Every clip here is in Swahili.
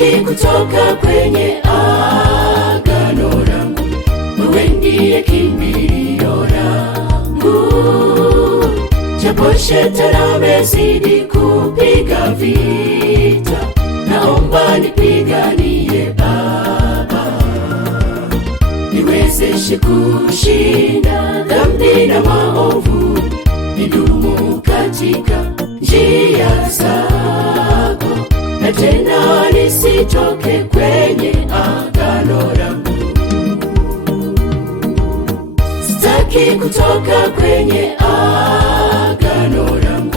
Sitaki kutoka kwenye agano langu, wewe ndiye kimbilio langu. Japo shetani amezidi kupiga vita, naomba nipiganie Baba, niwezeshe kushinda dhambi na maovu, nidumu katika njia zako, na tena nisitoke kwenye agano langu. Sitaki kutoka kwenye agano langu,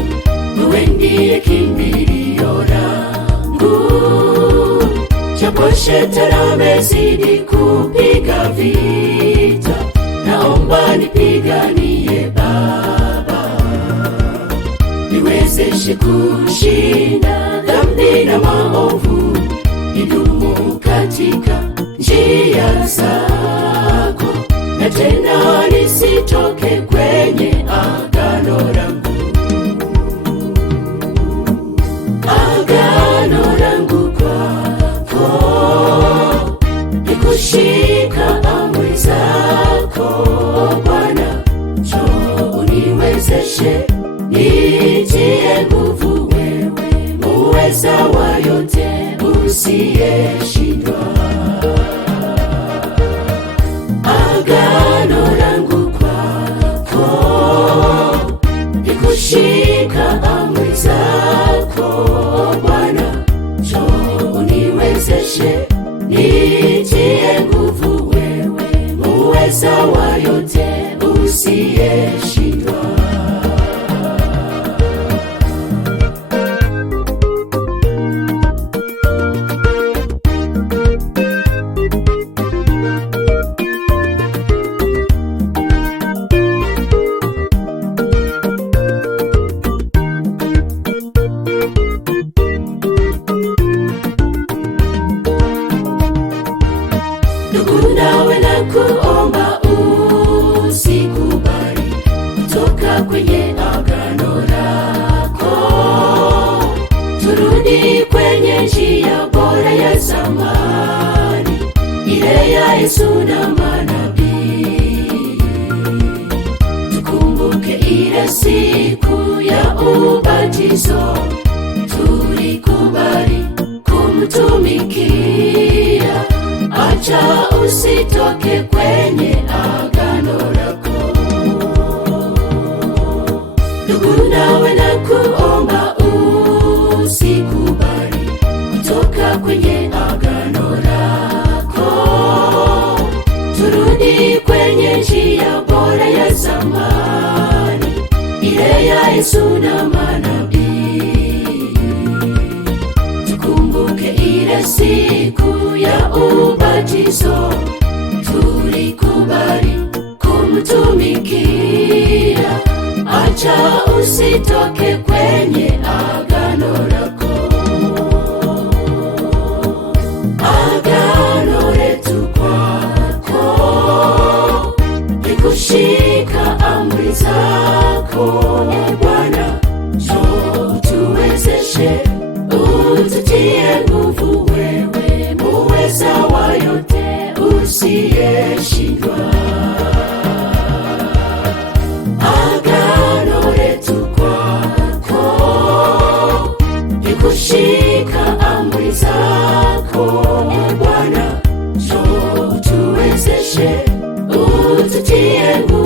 wewe ndiye kimbilio langu. Japo shetani amezidi kupiga vita, naomba nipiganie Baba, niwezeshe kushinda dhambi na maovu, nidumu katika njia zako, na tena nisitoke kwenye agano langu. Agano langu kwako ni kushika amri zako Bwana, njoo uniwezeshe, nitie nguvu wewe, muweza wa yote, usiyeshindwa. Agano langu kwako ni kushika amri zako Bwana, njoo uniwezeshe, nitie nguvu wewe, muweza wa yote, usiyeshindwa. Ndugu, nawe nakuomba usikubali kutoka kwenye agano lako, turudi kwenye njia bora ya zamani, ile ya Yesu na manabii. Tukumbuke ile siku ya ubatizo, tulikubali kumtumikia. Acha usitoke kwenye agano lako. Ndugu, nawe nakuomba usikubali kutoka kwenye agano lako, turudi kwenye njia bora ya zamani, ile ya Yesu na manabii. Tukumbuke ile siku ya ubatizo, tulikubali kumtumikia. Acha usitoke kwenye agano lako. Agano letu kwako ni kushika amri zako Bwana, njoo utuwezeshe, ututie nguvu wewe, muweza wa yote, usiyeshindwa. Agano letu kwako ni kushika amri zako Bwana, njoo utuwezeshe, ututie nguvu